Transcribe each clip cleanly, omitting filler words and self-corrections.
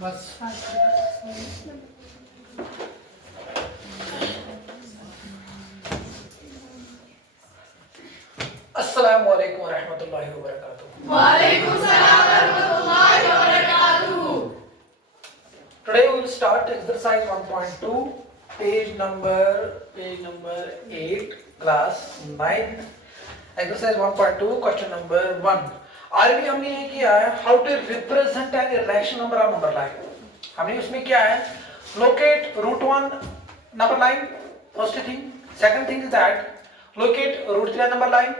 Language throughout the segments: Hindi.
बस अस्सलामु अलैकुम वरहमतुल्लाहि वबरकातुहू। वालेकुम सलाम वरहमतुल्लाहि वबरकातुहू। Today we will start exercise 1.2, page number 8, class 9. Exercise 1.2, question number 1. RB हमने ये किया है how to represent an irrational number on number line. हमने उसमें क्या है locate root 1 number line, first thing. Second thing is that locate root 3 number line.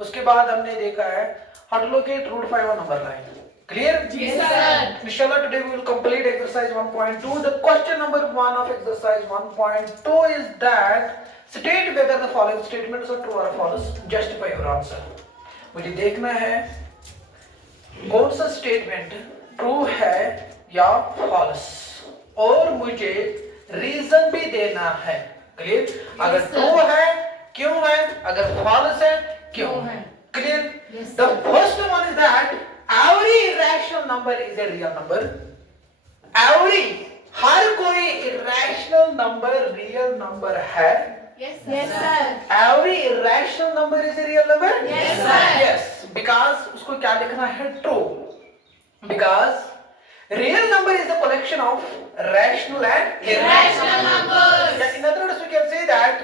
उसके बाद हमने देखा है how to locate root 5 number line. Clear? Yes sir. Inshallah today we will complete exercise 1.2. The question number 1 of exercise 1.2 is that state whether the following statements are true or false. Justify your answer. मुझे देखना है कौन सा स्टेटमेंट ट्रू है या फॉल्स और मुझे रीजन भी देना है. क्लियर? अगर ट्रू है क्यों है, अगर फॉल्स है क्यों है. Clear? The first one is that every irrational number is a real number. Every हर कोई irrational number real number है. Yes sir. Every irrational number is a real number. Yes sir. Yes, because उसको क्या लिखना है true. Because real number is a collection of rational and Irrational numbers. In other words, we can say that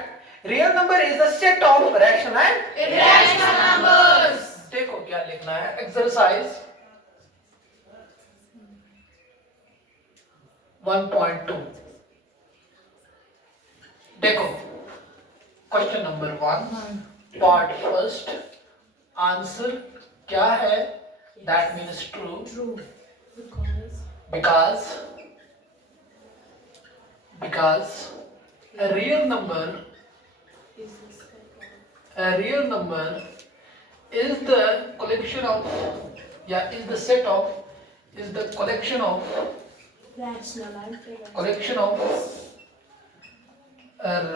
real number is a set of rational and Irrational numbers. देखो क्या लिखना है एक्सरसाइज 1.2. देखो question number 1 part first answer क्या है that means true because a real number is the collection of is the set of is the collection of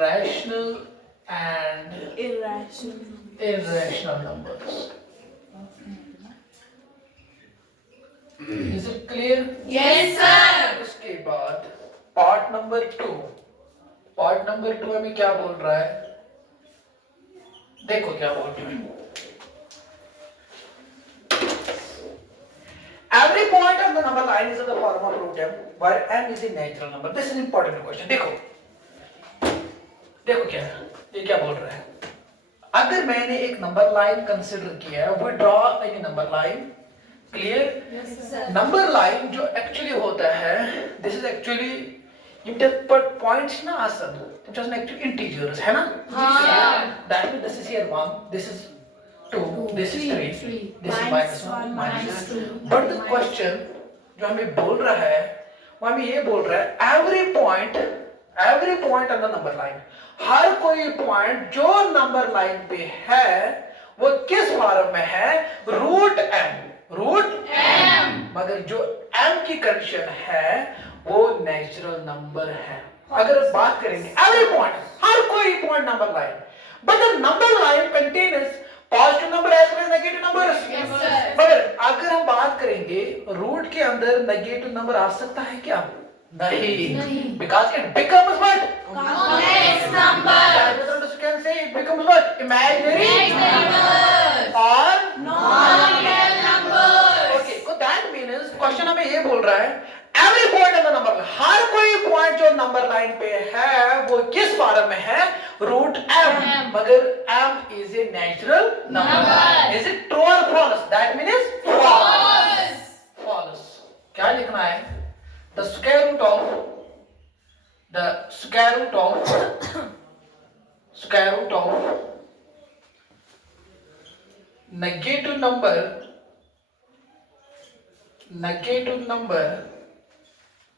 rational and irrational numbers. Is it clear? Yes sir. उसके बाद पार्ट नंबर 2 हमें क्या बोल रहा है, देखो क्या बोल रहा है. Every point on the number line is in the form of root m, where m is a natural number. This is important question. देखो क्या है, ये क्या बोल रहा है. अगर मैंने एक नंबर लाइन कंसिडर किया है, we draw any number line. Clear? Yes sir. Number line जो एक्चुअली होता है, this is actually पर पॉइंट्स ना आसन, it doesn't actually integers है ना. हाँ. That means this is here 1, this is 2, this is 3, this is minus 1, minus 2. But the question जो हमें बोल रहा है, वो हमें ये बोल रहा है every point on the number line, हर कोई पॉइंट जो नंबर लाइन पे है वो किस फॉर्म में है, रूट m. मगर जो m की कंडीशन है वो नेचुरल नंबर है. अगर बात करेंगे एवरी पॉइंट, हर कोई point number line, but the number line contains positive number as well as negative numbers. Yes sir. मगर अगर हम बात करेंगे रूट के अंदर नेगेटिव नंबर आ सकता है क्या? नहीं. Because it becomes what? Complex number. You can say it becomes what? Imaginary or Non-real numbers. okay, so that means question हमें ये बोल रहा है every point on the number line, हर कोई पॉइंट जो नंबर लाइन पे है वो किस फॉर्म में है, रूट m. मगर m is a natural number. Is it true or false? That means false. क्या लिखना है? The square root of negative number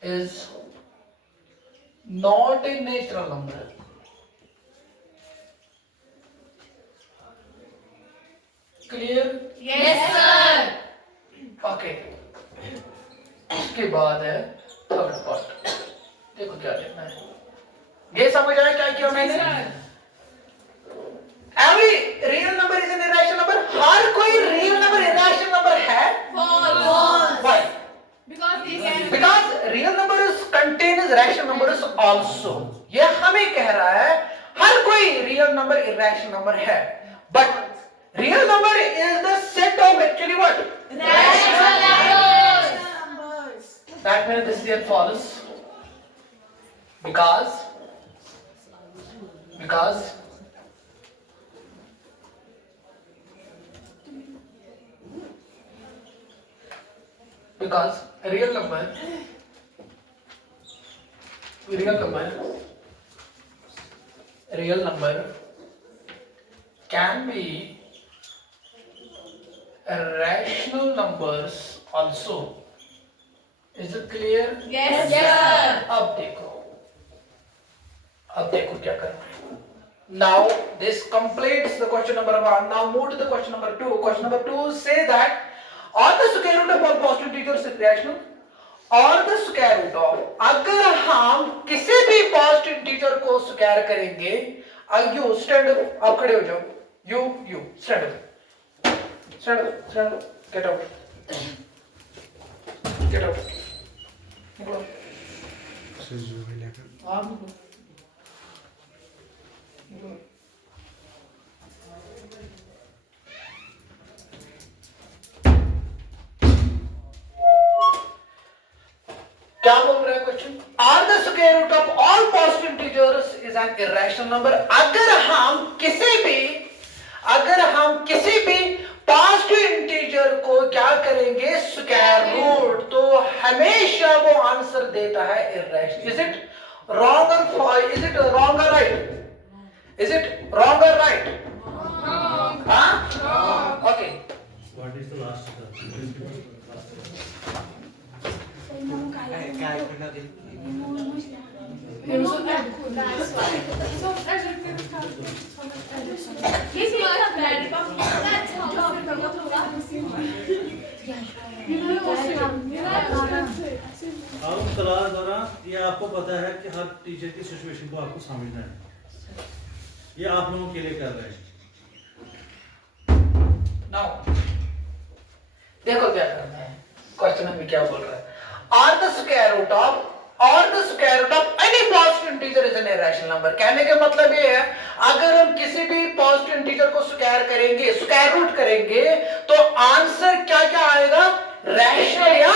is not a natural number. Clear? Yes sir. Okay. उसके बाद है थर्ड पार्ट. देखो क्या लिखना है, ये समझ आया क्या किया मैंने? Every real number is an irrational number. हर कोई real number irrational number है. False. Why? Because they can. Because rational numbers also. ये हमें कह रहा है हर कोई रियल नंबर इरेशनल नंबर है, but real number is the set of actually what? Rational numbers. That means this is false because real number can be rational numbers also. Is it clear? Yes, sir. अब देखो क्या करना है। Now this completes the question number 1. Now move to the question number 2. Question number 2 say that or the square root of all positive integers is rational, or the square root of, अगर हम किसी भी पॉजिटिव इंटीजर को स्क्वायर करेंगे, यू स्टैंड अप, आप खड़े हो जाओ, you stand up, get out, निकलो, आप निकलो। क्या बोल रहा है question? Are the square root of all positive integers is an irrational number. अगर हम किसी भी पॉजिटिव इंटीजर को क्या करेंगे? स्क्वायर रूट, तो हमेशा वो आंसर देता है इरेशनल। इज इट रॉन्ग और right? Is it wrong or right? Wrong. Huh? Okay. What is the last step? अब क्लास दौरान ये आपको पता है कि हर टीचर की सिचुएशन को आपको समझना है, ये आप लोगों के लिए कर रहे हैं। Now, देखो क्या करना है, क्वेश्चन में क्या बोल रहा है? Or the square root of any positive integer is an irrational number। कहने का मतलब ये है, अगर हम किसी भी पॉजिटिव इंटीजर को स्क्वायर रूट करेंगे, तो आंसर क्या आएगा? रैशनल या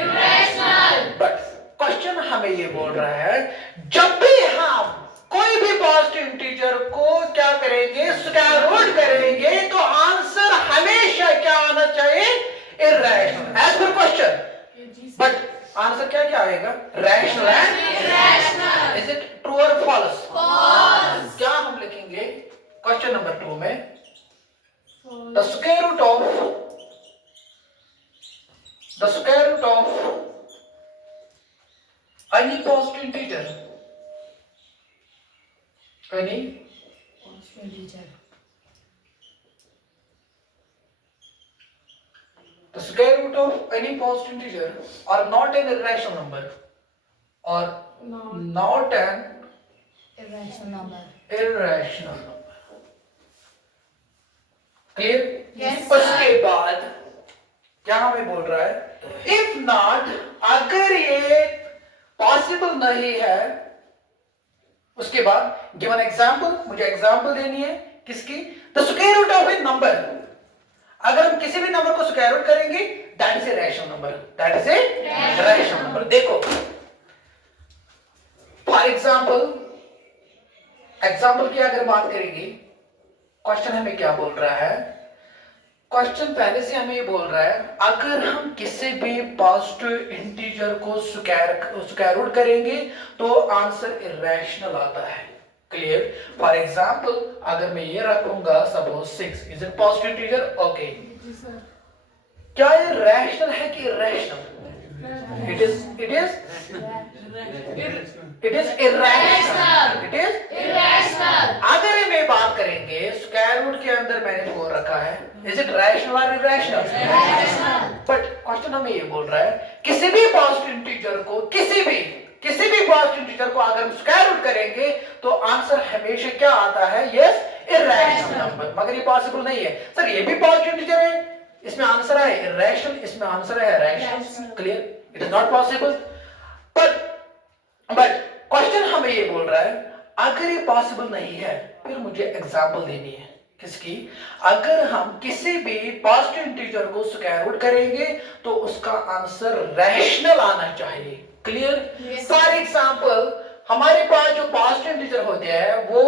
Irrational. बट क्वेश्चन हमें ये बोल रहा है, जब भी हम कोई भी पॉजिटिव इंटीजर को क्या करेंगे? स्क्वायर रूट करेंगे, तो आंसर हमेशा क्या आना चाहिए? इरेशनल, एज पर क्वेश्चन। बट आंसर क्या आएगा? Rational and Irrational. Is it true और फॉल्स? False. क्या हम लिखेंगे क्वेश्चन नंबर 2 में? The square root of any positive integer, the square root of any positive integer are not an irrational number, or not an Irrational number. irrational number. Clear? Yes, उसके sir. बाद क्या हमें बोल रहा है? If not, अगर ये पॉसिबल नहीं है, उसके बाद गिवन एग्जाम्पल, मुझे एग्जाम्पल देनी है किसकी? The square root of a number. अगर हम किसी भी नंबर को स्क्वायर रूट करेंगे, that is a rational number, देखो फॉर एग्जाम्पल की अगर बात करेंगे, क्वेश्चन हमें क्या बोल रहा है? क्वेश्चन पहले से हमें ये बोल रहा है, अगर हम किसी भी पॉजिटिव इंटीजर को स्क्वायर रूट करेंगे, तो आंसर इरेशनल आता है। क्लियर? फॉर एग्जांपल अगर मैं ये रखूंगा suppose 6, is it positive integer? Okay, क्या ये रैशनल है कि इरेशनल? It is irrational. अगर मैं बात करेंगे स्क्वायर रूट के अंदर मैंने 4 रखा है, इज इट रैशनल और इरेशनल? बट क्वेश्चन हमें ये बोल रहा है, किसी भी पॉजिटिव इंटीजर को अगर हम स्क्वायर रूट करेंगे, तो आंसर हमेशा क्या आता है? Yes, irrational number. मगर ये पॉसिबल नहीं है। सर ये भी पॉजिटिव इंटीजर है, इसमें आंसर है इरेशनल, इसमें आंसर है rational. Clear? It is not possible. But but question हमें ये बोल रहा है अगर ये पॉसिबल नहीं है फिर मुझे एग्जांपल देनी है किसकी। अगर हम किसी भी पॉजिटिव इंटीजर को स्क्वायर रूट करेंगे तो उसका आंसर रैशनल आना चाहिए। क्लियर? Yes. फॉर एग्जांपल हमारे पास जो पॉजिटिव इंटीजर होते हैं वो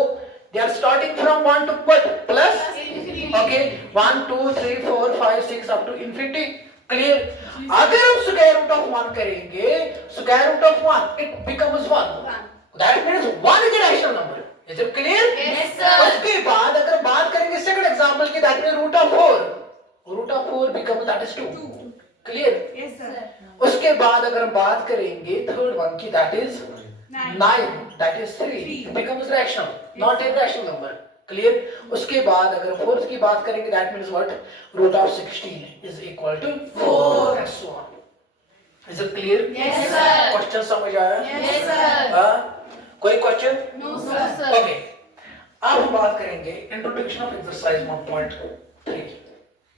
they are starting from 1 to what plus okay 1 2 3 4 5 6 up to infinity. Clear? अगर हम स्क्वायर रूट ऑफ 1 करेंगे square root of 1 it becomes 1 that means 1 is a rational number. Is it clear? Yes, sir. उसके बाद अगर बात करेंगे सेकंड एग्जांपल की that means root of 4 become that is 2। Clear? Yes, sir. उसके बाद अगर हम बात करेंगे थर्ड वन की that is 9 that is 3 becomes rational not a rational number. Clear? उसके बाद अगर फोर्थ की बात करेंगे that means what root of 16 is equal to 4 and so on. Is it clear? Yes, sir. Question समझ आया? Yes, sir. हाँ? कोई क्वेश्चन? No, sir. ओके अब हम बात करेंगे introduction of exercise 1.3।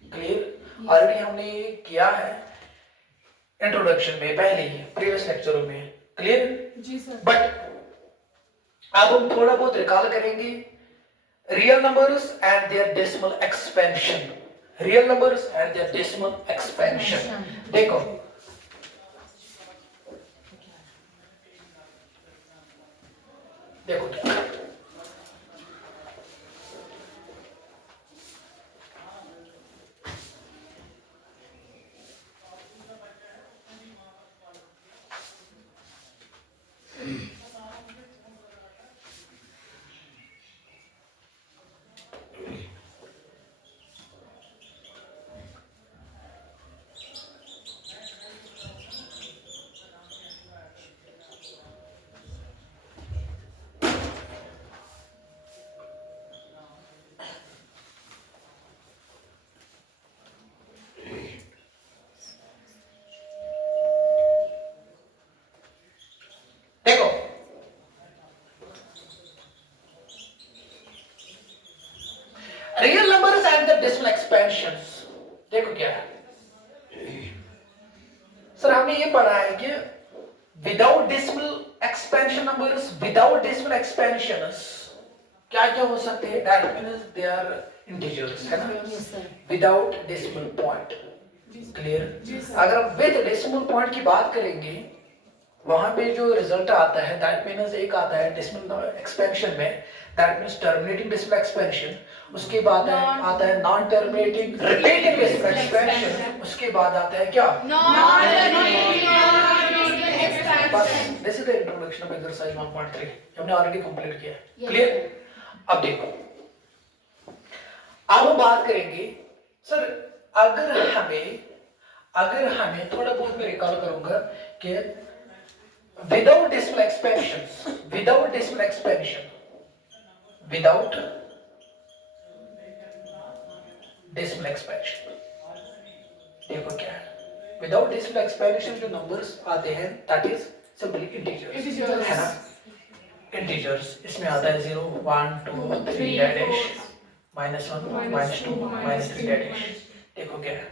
Clear? Already हमने ये किया है इंट्रोडक्शन में पहले ही प्रीवियस लेक्चरों में। क्लियर? Ji sir. बट अब हम थोड़ा बहुत रिकॉल करेंगे real numbers and their decimal expansion. Real numbers and their decimal expansion. देखो देखो क्या देखो real numbers and the decimal expansions. देखो क्या है सर हमने ये पढ़ा है कि without decimal expansion numbers without decimal expansions क्या क्या हो सकते हैं that means they are integers है ना विदाउट डेसिमल पॉइंट। क्लियर? अगर हम विद डेसिमल पॉइंट की बात करेंगे वहां पे जो रिजल्ट आता है दैट मींस एक आता है डेसिमल एक्सपेंशन में that means terminating decimal expansion. उसके बाद आता है non terminating repeating decimal expansion. उसके बाद आता है क्या बस this is the introduction of exercise 1.3 हमने ऑलरेडी कंप्लीट किया। क्लियर? अब देखो अब हम बात करेंगे सर अगर हमें थोड़ा बहुत मैं रिकॉल करूंगा कि विदाउट डेसिमल एक्सपेंशन देखो क्या है विदाउट डेसिमल एक्सपेंशन जो नंबर्स आते हैं दैट इज सिंपली इंटीजर्स है ना। इंटीजर्स इसमें आता है 0 1 2 3 डैश -1 -2 -3 डैश। देखो क्या है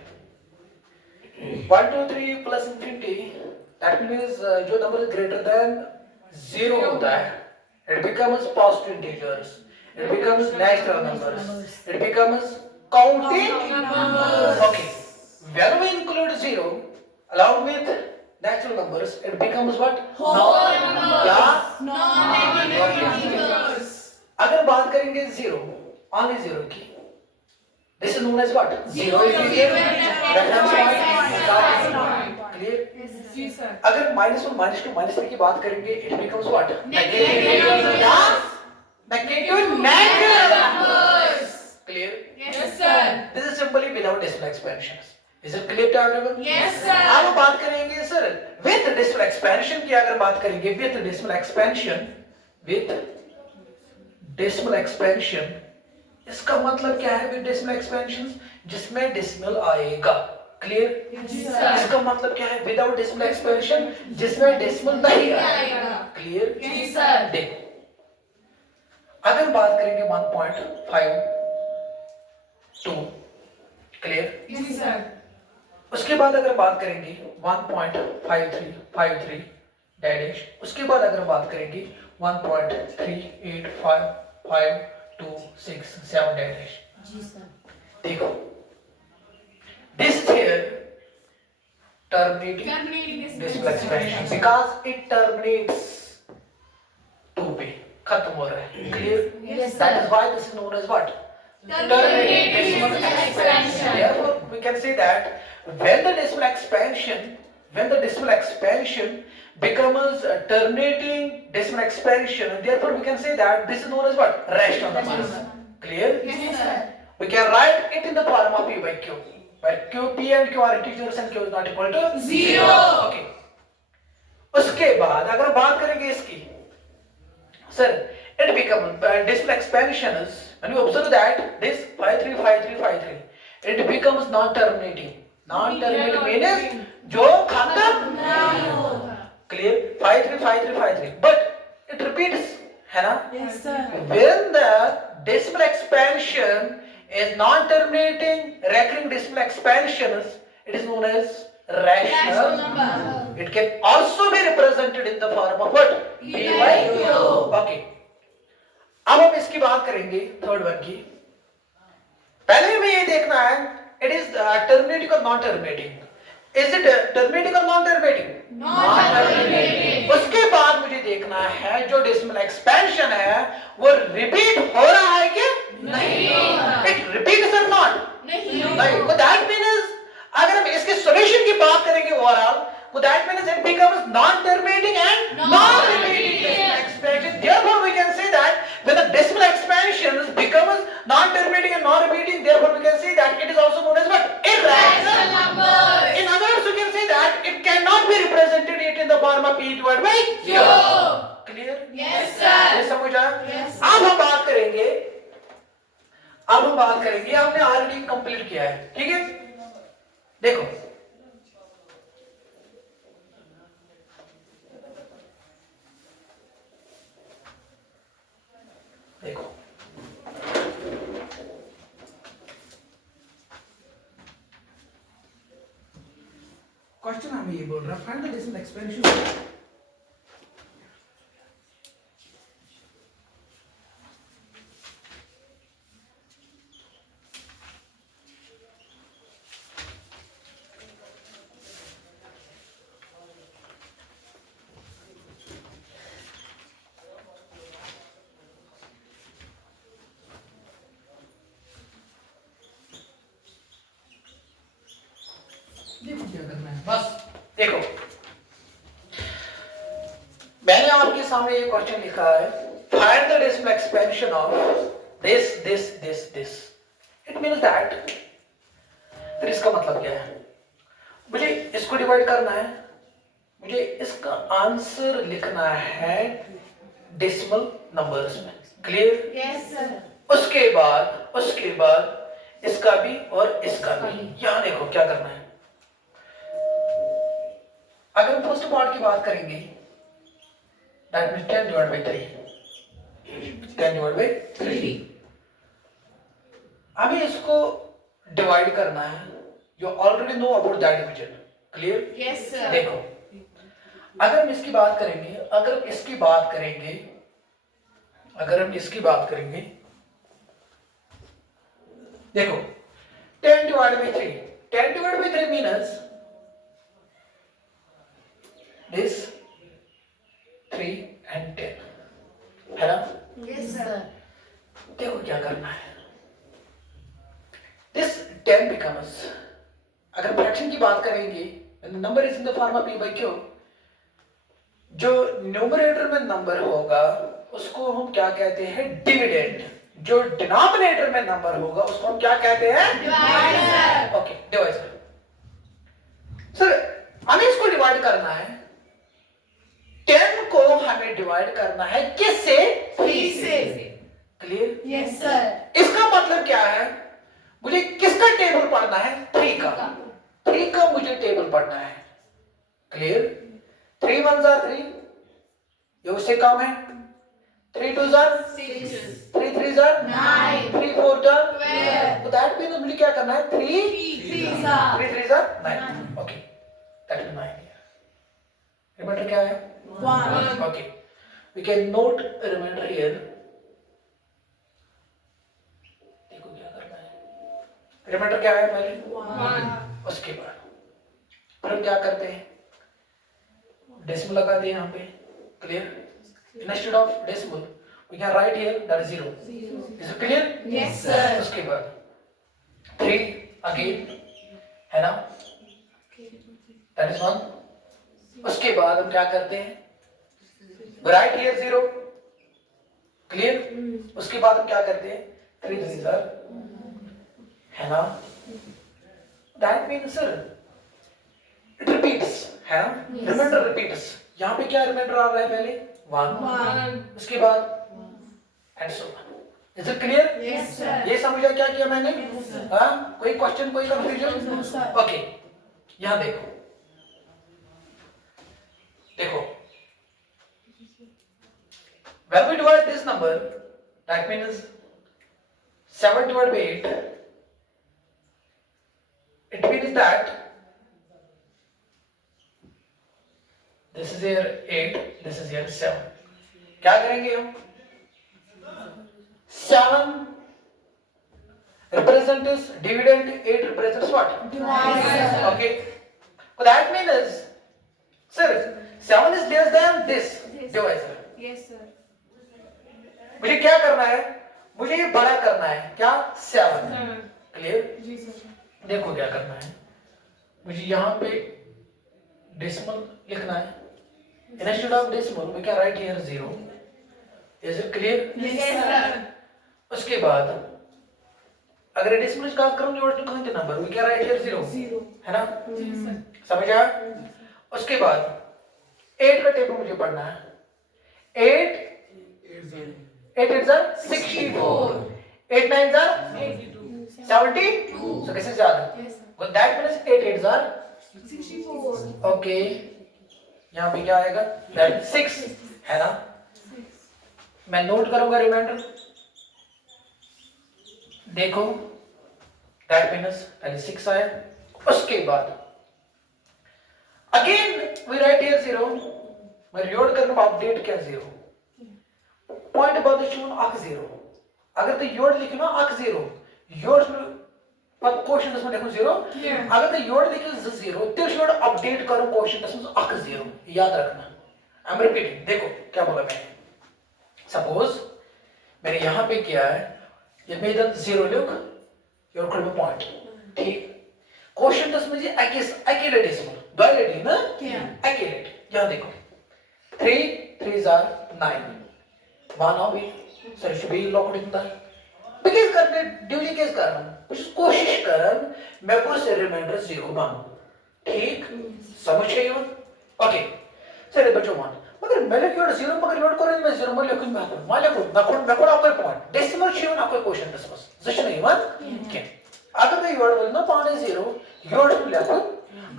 1 2 3 प्लस इंफिनिटी दैट मींस जो नंबर ग्रेटर देन 0 होता है it becomes positive integers, it becomes natural numbers, it becomes counting numbers. Okay, when we include 0 along with natural numbers it becomes what Whole numbers. क्या Non-negative integers. अगर बात करेंगे 0 only 0 की this is known as what zero integer reference point। clear? Ji sir. अगर -1 -2 -3 की बात करेंगे it becomes what Negative numbers. negative natural numbers। clear? Yes sir. this is simply without decimal expansions। is it clear to everyone? Yes sir. अब बात करेंगे सर with decimal expansion की अगर बात करेंगे with decimal expansion इसका मतलब क्या है with decimal expansions जिसमें decimal आएगा। क्लियर? जी सर। इसका मतलब क्या है विदाउट डेसिमल एक्सपेंशन जिसमें डेसिमल नहीं आएगा। क्लियर? जी सर। देखो अगर बात करेंगे 1.52 क्लियर? जी सर। उसके बाद अगर बात करेंगे 1.5353 डैश, उसके बाद अगर हम बात करेंगे 1.3855267 डैश। जी सर। देखो this here terminating Terminating decimal expansion because it terminates 2 पे खत्म हो रहा है, clear? Yes, That sir. is why this is known as what? Terminating decimal expansion. Therefore, we can say that when the decimal expansion becomes a terminating decimal expansion, and therefore we can say that this is known as what? Rational numbers. Clear? Yes, sir. We can write it in the form of P by Q, where Q, P and Q are integers and Q is not equal to 0. Okay. उसके बाद अगर बात करेंगे इसकी, sir, it becomes decimal expansion is when you observe that this 535353, it becomes non-terminating. Non-terminating means जो खत्म clear 535353, but it repeats, है ना? Yes, sir. When the decimal expansion is non-terminating recurring decimal expansions, it is known as rational number. It can also be represented in the form of what? P by Q. Okay. अब हम इसकी बात करेंगे थर्ड वन की। पहले हमें ये देखना है it is terminating or non-terminating. Is it terminating or non-terminating? Non-terminating. उसके बाद मुझे देखना है जो decimal expansion है वो repeat हो रहा है कि नहीं। It repeats or not? नहीं। नहीं। So that means अगर हम इसके solution की बात करेंगे overall, so that means it becomes non-terminating and non-repeating decimal expansion. Therefore, we can say that when the decimal expansions becomes non-terminating and non-repeating, therefore we can say that it is also known as what? Irrational numbers. In other words, we can say that it cannot be represented it in the form of P divided by Q. Clear? Yes, sir. ये समझ आया? Yes, sir. अब हम बात करेंगे हमने ऑलरेडी कंप्लीट किया है, ठीक है? देखो क्वेश्चन हमें ये बोल रहा है फाइंड द डेसिमल एक्सपेंशन देखो क्या करना है, बस देखो मैंने आपके सामने ये क्वेश्चन लिखा है find the decimal expansion of this it means that फिर इसका मतलब क्या है, मुझे इसको डिवाइड करना है, मुझे इसका आंसर लिखना है डेसिमल नंबर्स में, क्लियर? Yes, sir. उसके बाद इसका भी और इसका भी। यहां देखो क्या करना है, अगर हम फर्स्ट पार्ट की बात करेंगे दैट मींस 10 डिवाइड बाय 3 हमें इसको डिवाइड करना है, you already know about that division, clear? Yes, sir. देखो अगर हम इसकी बात करेंगे, अगर हम इसकी बात करेंगे देखो 10 divide by 3 means this 3 and 10 है ना? Yes, sir. देखो क्या करना है, this 10 becomes, अगर फ्रैक्शन की बात करेंगे number is in the form of p by q, जो न्यूमरेटर में नंबर होगा उसको हम क्या कहते हैं? डिविडेंड। जो डिनोमिनेटर में नंबर होगा उसको हम क्या कहते हैं? Divisor. Okay, divisor. सर हमें इसको डिवाइड करना है, 10 को हमें डिवाइड करना है किससे? 3 से। क्लियर? Yes, sir. इसका मतलब क्या है, मुझे किसका टेबल पढ़ना है? 3 का मुझे टेबल पढ़ना है, क्लियर? 3 1 3, ये उससे कम है, 3 2 6. 3 3 9. 3 4 12. तो दैट मींस मुझे क्या करना है? 3 3 sir. 3 3 9, okay that is 9। Remainder क्या है? 1. Okay. We can note a remainder here. देखो क्या करना है। रिमाइंडर क्या है पहले? 1. उसके बाद फिर हम क्या करते हैं? डेसिमल लगा दिए यहाँ पे। Clear? Instead of decimal, we can write here that is 0. Is it clear? Yes, sir. उसके बाद 3 again है ना? That is 1. उसके बाद हम क्या करते हैं? We write here 0. Clear? उसके बाद हम क्या करते हैं? 3 3 sir. है ना? That means sir, it repeats. है ना? Remainder repeats. यहाँ पे क्या रिमाइंडर आ रहा है पहले? 1. उसके बाद and so on. Is it clear? Yes, sir. ये समझा क्या किया मैंने? हाँ? कोई क्वेश्चन, कोई कंफ्यूजन? No, sir. ओके, यहाँ देखो, देखो. When we divide this number, that means 7 divided by 8. It means that this is here 8, this is here 7. क्या करेंगे हम? 7 represents dividend, 8 represents what? Divisor. Okay. So that means, sir, 7 is less than this divisor. Yes, sir. मुझे क्या करना है? मुझे ये बड़ा करना है. क्या? 7. क्लियर? जी सर. देखो क्या करना है. मुझे यहाँ पे डेसिमल लिखना है. Instead of decimal, we can write here 0. Is it clear? Yes, sir. उसके बाद अगर डेसिमल का करूँ डिवाइड टू कितने number? We can write here 0. 0. है ना? जी सर. समझा? उसके बाद 8 का टेबल मुझे पढ़ना है. 8 8 are 64. 8 9 are 72. So कैसे याद? Yes, sir. But that means 8 8 are 64. okay. यहाँ पे क्या आएगा? That 6 है ना? मैं नोट करूंगा रिमाइंडर. देखो, that means पहले 6 आया. उसके बाद again we write here 0. मैं रियोड करूंगा अपडेट क्या 0. पॉइंट बाद चुन अक 0. अगर तो योड लिखना अक 0. योड पर क्वेश्चन दस में देखो 0. अगर तो योड लिखे 0 तो योड अपडेट करो क्वेश्चन दस में अक 0. याद रखना. I am repeating. देखो क्या बोला मैंने. सपोज मैंने यहाँ पे किया है, ये मैं इधर 0 लिख, योर कोड में पॉइंट. ठीक. क्वेश्चन दस में जी अकेले डेसिमल डॉयलेट ना. अकेले. यहाँ देखो 3 3s are 9. 1 हो गई. सर शुड बी लॉक लिखता है. बिकॉज़ करने ड्यूली केस कर रहा हूँ. कुछ कोशिश कर मैं को से रिमाइंडर 0 बनाऊं. ठीक. समझ गए हो? ओके. चलिए बच्चों मान मगर मैंने क्यों 0 मगर नोट करो मैं 0 में लिखूं. मैं लिखूं मैं को आपको पॉइंट डेसिमल शिवन आपको क्वेश्चन डिस्कस जस्ट नहीं वन. ओके. अगर तो योड बोलना पाने 0 योड लिखो.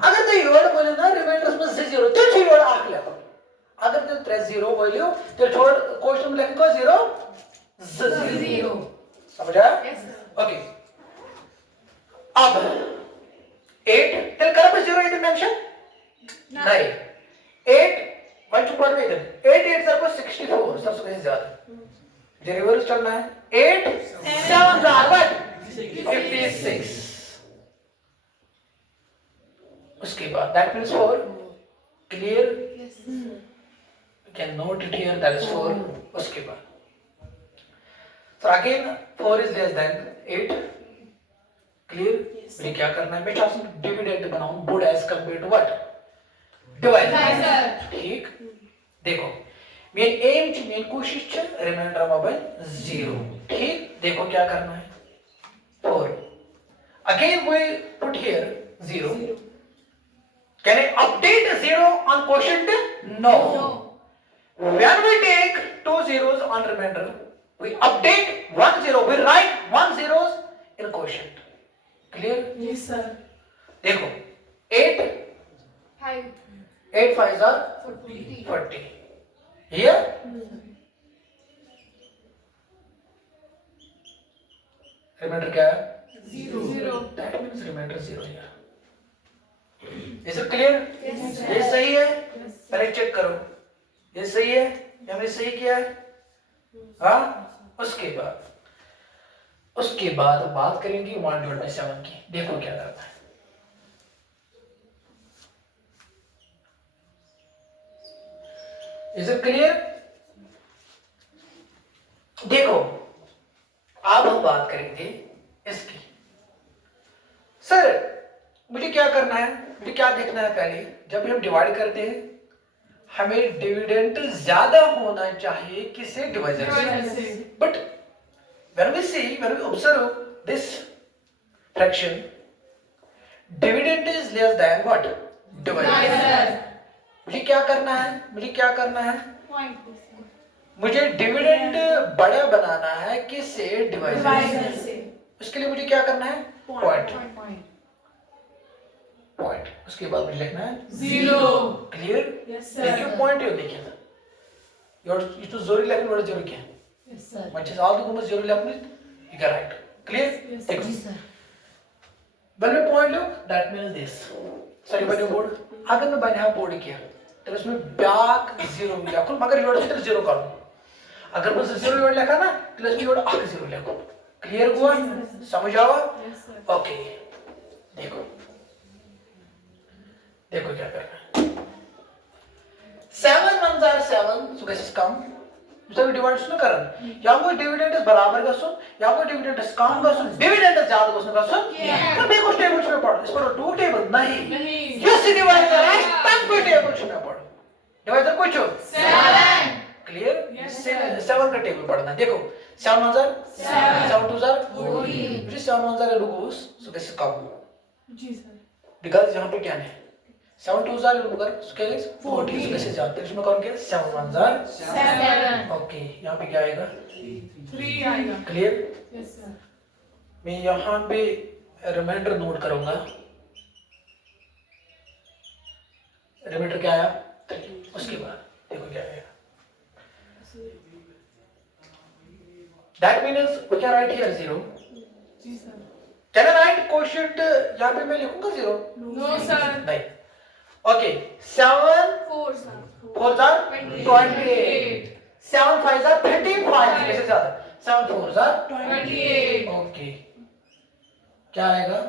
अगर तो योड बोलना रिमाइंडर में 0 तो योड आख लिखो. अगर तो 3 0 बोलियो तो छोड़ क्वेश्चन में लिखो 0 0. समझा? Yes, sir. ओके. अब 8 tel कर पे 0 इधर मेंशन नहीं. 8 1 2 पर इधर 8 8 सर को 64 सबसे कैसे ज्यादा. जे रिवर्स चलना है. 8 7 are what? 56. उसके बाद that means 4. Clear? Yes. You can note it here. That is 4. उसके बाद so again 4 is less than 8. Clear? मुझे क्या करना है? मैं चाहता हूँ डिविडेंड बनाऊं would as compared to what? Divisor. ठीक. देखो मेन एम च मेन कोशिश छ रिमाइंडर में बन 0. ठीक. देखो क्या करना है? 4. Again we put here 0. Can I update 0 on quotient? No. When we take 2 zeros on remainder, we update 1 0. We write 1 zeros in quotient. Clear? Yes, sir. देखो 8 5. 8 5s are 40. 40. Here remainder क्या है? 0. That means remainder 0 here. Is it clear? Yes, sir. ये सही है. पहले ये सही है, हमने सही किया है। हाँ, उसके बाद बात करेंगे 1/7 की। देखो क्या करना है। Is it clear? देखो अब हम बात करेंगे इसकी। सर मुझे क्या करना है, मुझे क्या देखना है? पहले जब भी हम डिवाइड करते हैं हमें डिविडेंड ज्यादा होना चाहिए किससे? डिवाइजर से। But when we observe this fraction, dividend is less than what? Divisor. मुझे क्या करना है? मुझे डिविडेंड बड़ा बनाना है किससे? डिवाइजर से। उसके लिए मुझे क्या करना है? पॉइंट। उसके बाद मुझे लिखना है 0। क्लियर? देखिए पॉइंट ये देखिए था। ये तो जोरी लेकिन बड़ा जरूरी क्या है? Yes sir. Much is all the numbers zero left with you get right. Clear? Yes sir. Yes sir. When we point look, that means this. Sorry, but your board. अगर मैं बना बोर्ड किया, तो उसमें बैक जीरो मिला कुल मगर योड़ से तो जीरो कर दूँ। अगर मैं जीरो योड़ लिखा ना, तो उसमें योड़ आगे जीरो लिखो। Clear हुआ? समझ आवा? Yes sir. Okay. देखो क्या करना है। 7 ones are 7, so this is come. सभी डिवाइड सुन करन या कोई डिविडेंड बराबर का सुन या कोई डिविडेंड कम का सुन डिविडेंड ज्यादा का सुन पर देखो टेबल में पढ़ो इस पर टू टेबल नहीं यस डिवाइडर है तब कोई टेबल में पढ़ो डिवाइडर कुछ 7 क्लियर 7 का टेबल पढ़ना देखो 7 1000 7 2000 14 फिर 7 1000 लुगोस सो दिस इज कम जी सर बिकॉज़ यहां पे क्या है 7 2000 लुगर स्केल इज 40 सो कैसे जाते हैं इसमें कौन क्या 7 1000 7 ओके यहां पे क्या आएगा 3 आएगा क्लियर यस सर मैं यहां पे रिमाइंडर नोट करूंगा रिमाइंडर क्या आया 3 उसके बाद देखो क्या आएगा that means we can write here 0 जी sir can I write quotient यहां पे मैं लिखूंगा 0 नो सर नहीं ओके 7 4 are 28 7 5 are 35 कैसे ज्यादा 7 4 are 28 ओके क्या आएगा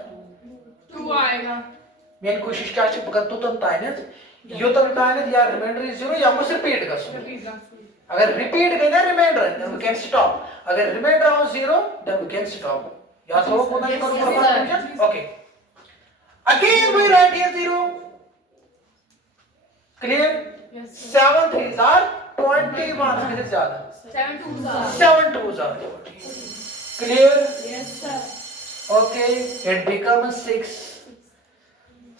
2 आएगा मेन कोशिश क्या है पकड़ तो ताइनस यो तो ताइनस या रिमाइंडर इज 0 या मुझे रिपीट कर अगर रिपीट गए ना remainder then we can stop अगर रिमाइंडर हो 0 देन वी कैन स्टॉप या तो को नहीं करो okay again we write here 0 clear yes 7 3s are 21 से ज्यादा 7 2s are 40 clear yes sir okay it becomes 6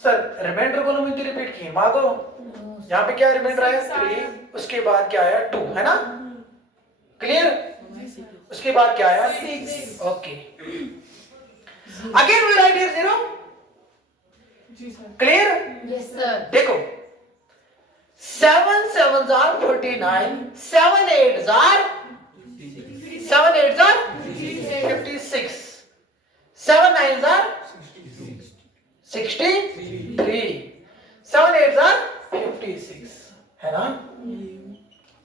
sir remainder को मैं रिपीट किए मागो यहाँ पे क्या रिमाइंडर आया 3 उसके बाद क्या आया 2 है ना क्लियर उसके बाद क्या आया 6 okay again we write here 0 जी सर क्लियर यस सर देखो 7 7s are 49 7 8s are 56 7 9s are 63 7 8s are 56 है ना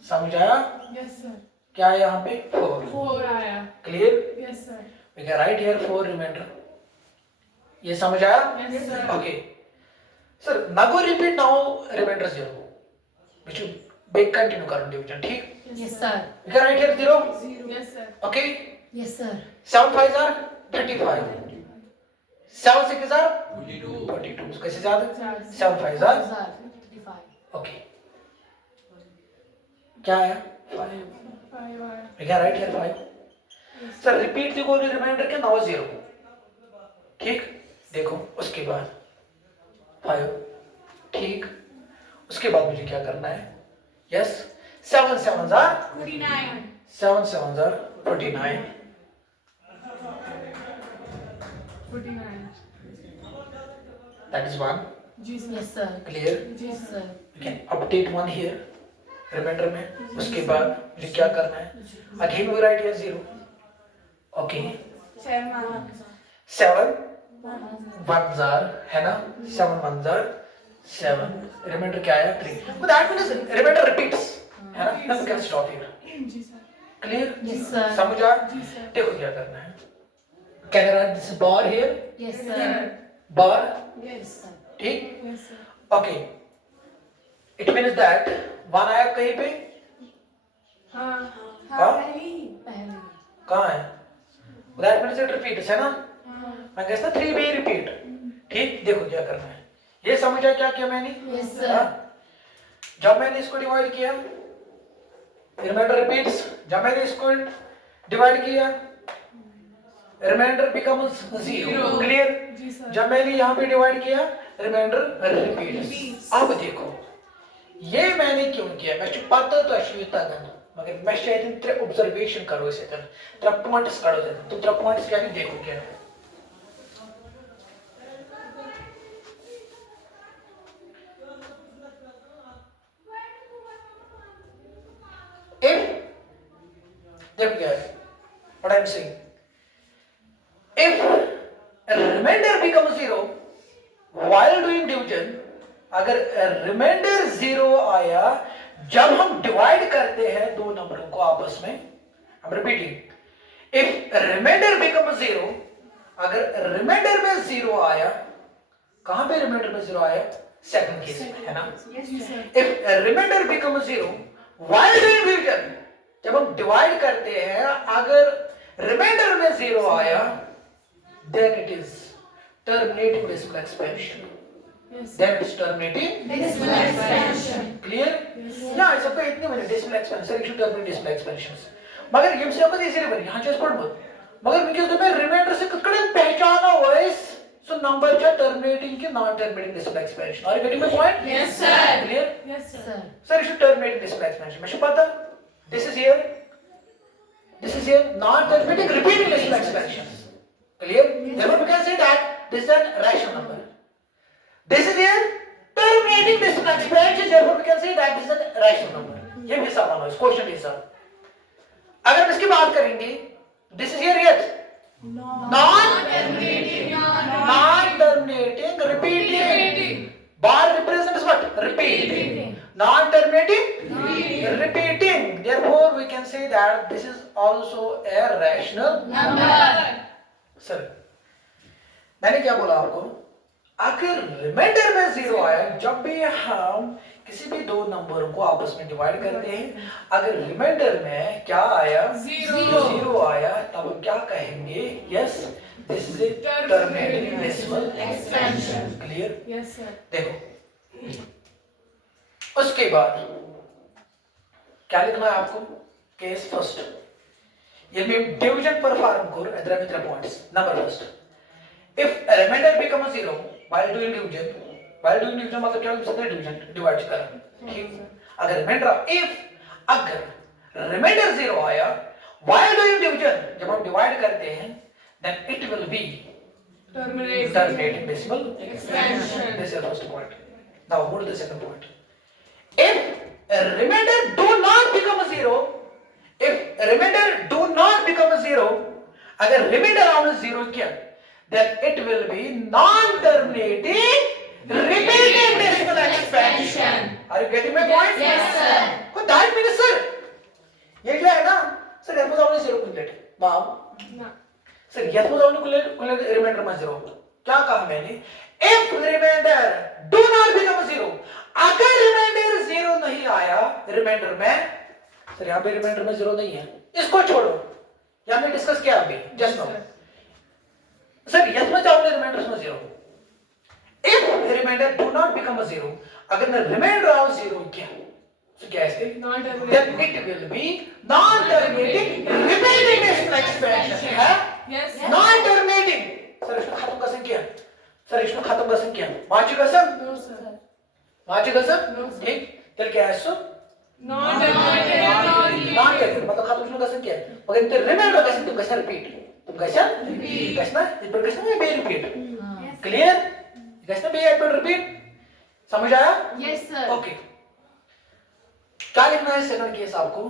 समझ आया यस सर क्या है यहाँ पे 4 आया clear yes sir we can write here 4 remainder ये समझ आया यस सर ओके सर नागो repeat now remainder 0 which you big continue current division ठीक yes sir we can write here 0 yes sir okay yes sir 7 5s are 35 7 6s are 42 कैसे ज्यादा 7 5s are 35 okay क्या है 5 we can write here 5 sir repeat देखो रिमाइंडर के नाउ 0 ठीक देखो उसके बाद 5 ठीक उसके बाद मुझे क्या करना है yes 7 7s are 49 7 7s are 49 that is 1 yes sir clear yes sir we can update 1 here remainder में उसके बाद मुझे क्या करना है again we write here 0 okay 7 1s are है ना 7 1s are 7 रिमाइंडर क्या आया 3 but that means remainder repeats है ना? Then we can stop here. जी सर Clear? Yes, sir. समझ आया? जी सर देखो क्या करना है. Can I write this bar here? Yes, sir. Bar. Yes, sir. ठीक? Yes sir Okay. It means that one आया कहीं पे? हाँ हाँ? पहले कहाँ है? That means it repeats है ना? हाँ मैं कहता 3B repeat. ठीक? देखो क्या करना है. ये समझ आया क्या किया मैंने? Yes, sir. हाँ? जब मैंने इसको डिवाइड किया, रिमाइंडर रिपीट्स. जब मैंने इसको डिवाइड किया, रिमाइंडर बिकम्स 0. क्लियर? जी सर जब मैंने यहाँ पे डिवाइड किया, रिमाइंडर रिपीट्स. अब देखो, ये मैंने क्यों किया? मैं पता तो अश्विता गन, मगर मैं शायद तेरे ऑब्जर्वेशन करो इसे तर, तेरा पॉइंट्स करो दे. तो तेरा पॉइंट्स क्या है देखो क्या. If देखो क्या है? What I am saying. If a remainder becomes 0 while doing division, अगर रिमाइंडर 0 आया जब हम डिवाइड करते हैं दो नंबरों को आपस में, I'm repeating. If remainder becomes 0, अगर रिमाइंडर में 0 आया, कहां पे रिमाइंडर में 0 आया? सेकंड केस में, है ना? जी sir If remainder becomes 0 while doing division, जब हम डिवाइड करते हैं अगर रिमाइंडर में 0 आया, then it is terminating decimal expansion. Yes Then it is terminating Decimal expansion. clear? Yeah, it's okay. इतने मैंने decimal expansion, sir, it should terminate decimal expansions. मगर ये से आपको इजीली बनी, यहाँ चेस पढ़ मत. मगर मुझे तो मैं रिमाइंडर से कड़े पहचाना हुआ है so नंबर क्या terminating के non terminating decimal expansion. Are you getting my point? Yes, sir. Clear? Yes sir Sir. Sir, it should terminate decimal expansion. मैं पता. This is here. This is here. Non terminating repeating decimal expansions. Clear? Therefore, we can say that this is a rational number. This is here. Terminating decimal expansion. Therefore, we can say that this is a rational number. ये भी सवाल है. इस क्वेश्चन के साथ. अगर हम इसकी बात करेंगे, this is here yes. Non-terminating, repeating. Bar represents what? Repeating. Non-terminating, repeating. Therefore, we can say that this is also a rational Number. Sir. मैंने क्या बोला आपको? अगर रिमाइंडर में 0 आया, जब भी हम किसी भी दो नंबरों को आपस में डिवाइड करते हैं, अगर रिमाइंडर में क्या आया? 0 आया, तब हम क्या कहेंगे? Yes, this is a terminating decimal Expansion. Clear? Yes sir देखो, उसके बाद क्या लिखना है आपको? Case first. ये भी डिवीजन परफॉर्म करो. इधर में 3 points. Number first, if a remainder becomes 0 while doing division मतलब क्या होता है? डिवीजन डिवाइड कर. ठीक. अगर रिमाइंडर अगर रिमाइंडर 0 आया while doing division, जब हम डिवाइड करते हैं, then it will be terminating decimal Expansion. This is the first point. Now go to the second point. If a remainder do not become 0, अगर remainder आउट 0 किया, then it will be non-terminating repeating decimal expansion. Are you getting my point? Yes, sir. So that means sir, ये जो है ना सर, यहाँ पर आपने 0 कुलेट माम ना सर, यहाँ पर आपने कुलेट रिमाइंडर में 0. क्या कहा मैंने? If remainder do not become 0, अगर रिमाइंडर 0 नहीं आया रिमाइंडर में, सर यहाँ पे रिमाइंडर में 0 नहीं है, इसको छोड़ो. यहाँ पे डिस्कस किया अभी जस्ट नाउ. सर यस में चाहो रिमाइंडर में 0. If remainder do not become a 0, अगर मैं रिमाइंडर आउट 0 किया, तो क्या है? Not Then it will be non-terminating repeating decimal expansion. है? Yes Non-terminating. सर इसको खत्म कसम किया. सर इसको खत्म कसम किया. माची कसम. नो सर माची कसम. No, sir. ठीक. चल क्या है सो? Not Non-terminating. मतलब खत्म इसको कसम किया. मगर तेरे रिमाइंडर कसम तुम कैसे रिपीट? तुम कैसे? रिपीट. कैसे ना? इस पर कैसे ना बे रिपीट. क्लियर? कैसे बे रिपीट? समझ आया? Yes, sir. ओके. क्या लिखना है सेकंड केस आपको?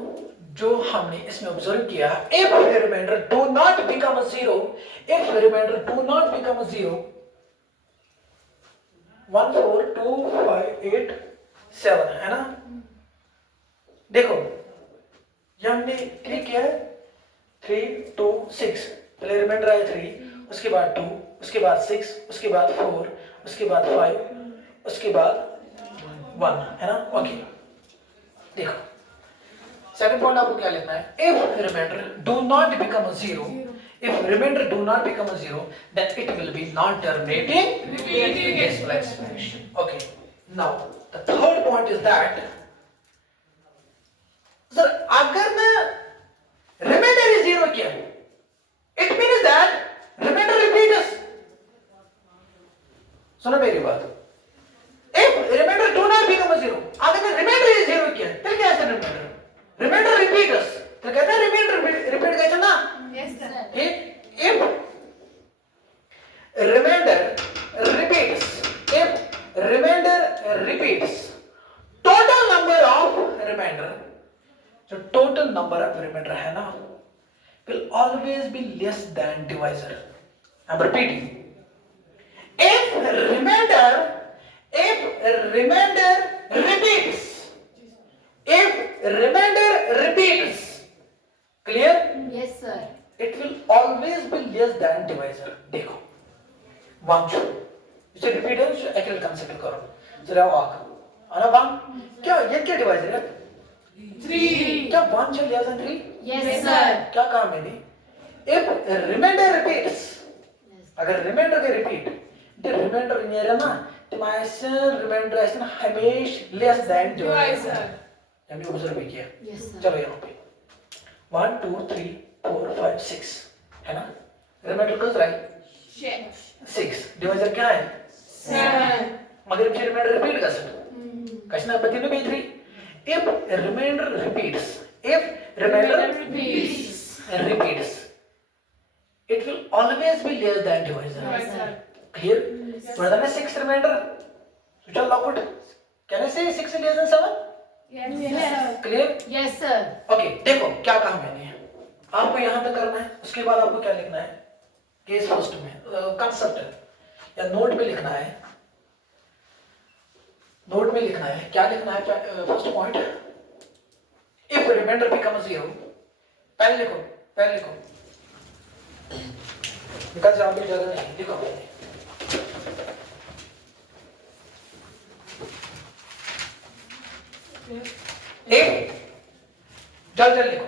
जो हमने इसमें ऑब्जर्व किया, if remainder do not become a 0, if remainder do not become a 0, 1 4 2 5 8 7 है ना? देखो ये हमने क्लिक किया है 3 2 6, पहले रिमाइंडर आया 3, उसके बाद 2, उसके बाद 6, उसके बाद 4, उसके बाद 5, उसके बाद 1, है ना? ओके, देखो सेकंड पॉइंट आपको क्या लिखना है? If remainder do not become a zero, if remainder do not become a zero, then it will be non-terminating Repeating decimal expansion. Okay, now the third point is that sir, अगर मैं remainder is zero किया, it means that remainder repeats. सुनो मेरी बात, if remainder do not become a zero, अगर मैं remainder is zero किया, फिर क्या है remainder? Remainder repeats. तो कहते हैं remainder repeat कहते हैं ना? Yes, sir. If remainder repeats, total number of remainder, so total number of remainder है ना, will always be less than divisor. I'm repeating. If remainder repeats, clear? Yes, sir. It will always be less than divisor. देखो, 1 2, इसे repeat है, इसे accurate consider करो. जरा walk, आना 1, क्या ये क्या divisor है? 3. क्या 1 से less than 3? Yes, sir. क्या कहा मैंने? If remainder repeats, Yes. अगर remainder के repeat, the remainder in here ना, तुम्हारे remainder ऐसे ना हमेशा less than divisor. Divisor. हमने observe किया. Yes, sir. चलो यहाँ पे 1 2 3 4 5 6 है ना? रिमाइंडर कितना है? 6. डिवाइजर क्या है? 7. मगर मुझे रिमाइंडर रिपीट कर सकते. क्वेश्चन नंबर 3 में 3. If remainder repeats, repeats, it will always be less than divisor. Divisor. Clear? Rather than 6 remainder, so shall log it. Can I say 6 is less than 7? Yes, sir. Clear? Yes, sir. Okay, देखो क्या कहा मैंने, आपको यहां तक करना है, उसके बाद आपको क्या लिखना है? केस फर्स्ट में कंसेप्ट या नोट में लिखना है. नोट में लिखना है, क्या लिखना है? First point, if remainder becomes 0, पहले लिखो बिकॉज यहाँ पे जगह नहीं, लिखो एक जल्द लिखो,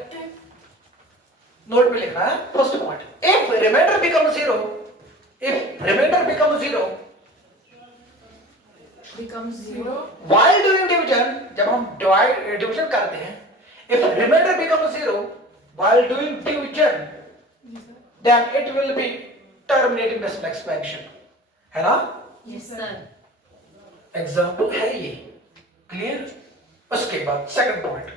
नोट में लिखना है. First point, if remainder become 0, Becomes 0. while doing division, जब हम डिविजन करते हैं, if remainder becomes 0 while doing division, then it will be terminating decimal expansion, है ना? Yes, sir. एग्जाम्पल है ये. क्लियर? उसके बाद सेकंड पॉइंट,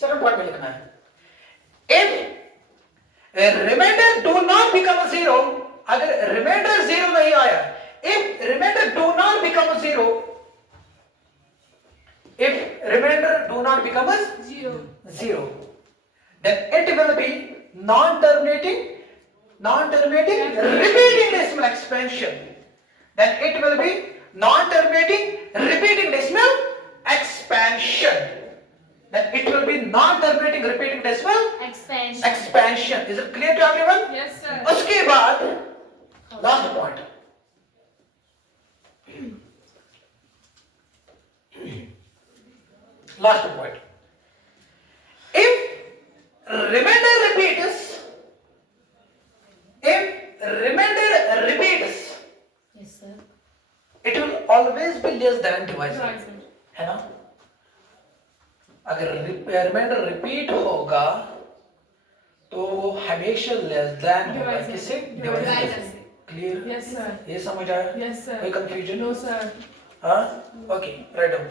सेकंड पॉइंट में लिखना है, if remainder do not become 0, अगर रिमाइंडर 0 नहीं आया, if remainder do not become 0, if remainder do not become 0, then it will be non-terminating repeating decimal expansion. Then it will be non-terminating repeating decimal expansion. Then it will be non-terminating repeating decimal Expansion. expansion. Is it clear to everyone? Yes, sir. उसके बाद last point, last point, if remainder repeats, Yes, sir. it will always be less than divisor, Divisor. है ना? अगर रिमाइंडर रिपीट होगा तो वो हमेशा लेस देन होगा Divisor. किससे? Divisor. डिवाइजर से. क्लियर? Yes, sir. ये समझ आया? Yes, sir. कोई कंफ्यूजन? No, sir. हाँ, ओके, राइट डाउन.